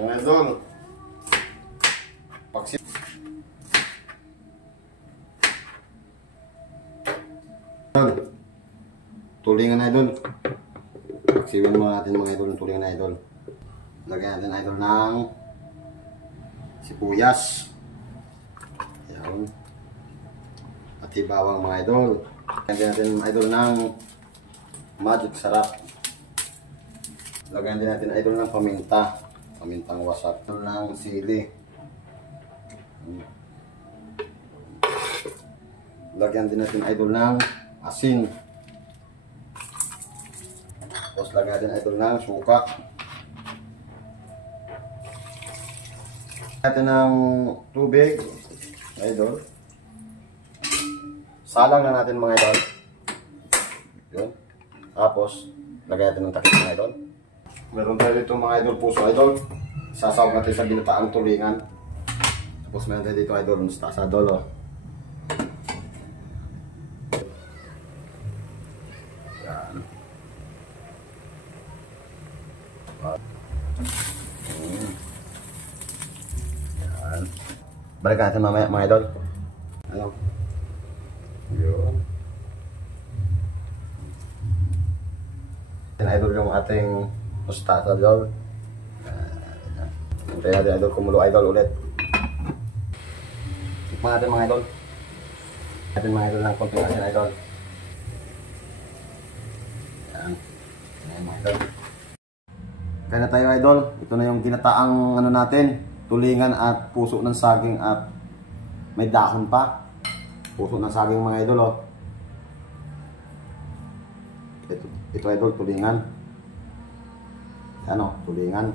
Mga idol. Paksi. Tulingan idol. Paksiwan mo natin mga idol ng tulingan idol. Lagyan natin idol ng sibuyas. Ayan. At bawang mga idol. Lagyan natin idol ng magic sarap. Lagyan din natin idol ng paminta. Pamintang wasak. Idol ng sili. Lagyan din natin idol ng asin. Tapos lagyan natin idol ng suka. Lagyan natin ng tubig. Idol. Salang na natin mga idol. Yun. Tapos lagyan natin ng takip mga idol. Meron tayo dito mga idol, puso idol. Sasawag natin sa ginataang tulingan. Tapos meron tayo dito idol, mustasa idol. Oh. Yan. Yan. Balikan natin mamaya mga idol. Ano? Yun. Yan idol yung ating mustasa idol. Hintayin natin idol kumulo idol ulit. Tikman natin mga idol. Natin mga idol ng konting asin idol. Yan. Yan mga idol. Kaya na tayo idol. Ito na yung ginataang ano natin. Tulingan at puso ng saging at may dahon pa. Puso ng saging mga idol oh. Ito idol tulingan. Ano, tulingan.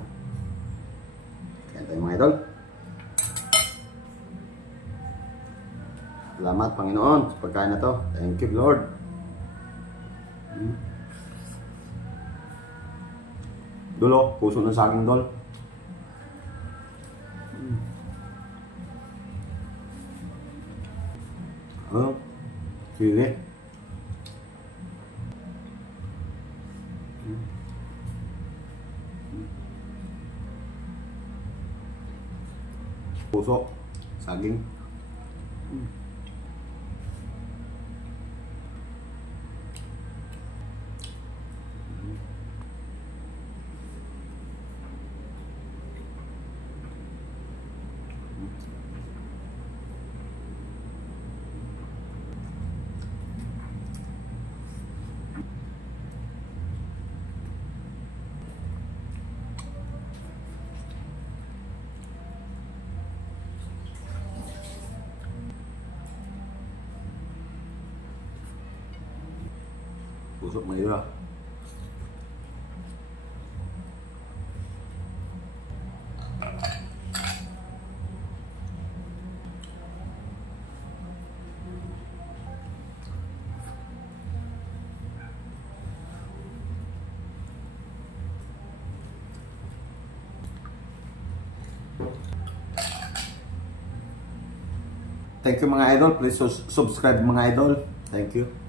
Kaya tayo mga idol. Salamat Panginoon sa pagkain na to. Thank you Lord. Dulo, puso ng saging dol. Oh, sili. Puso, saging. Busok mga idol. Thank you mga idol. Please subscribe mga idol. Thank you.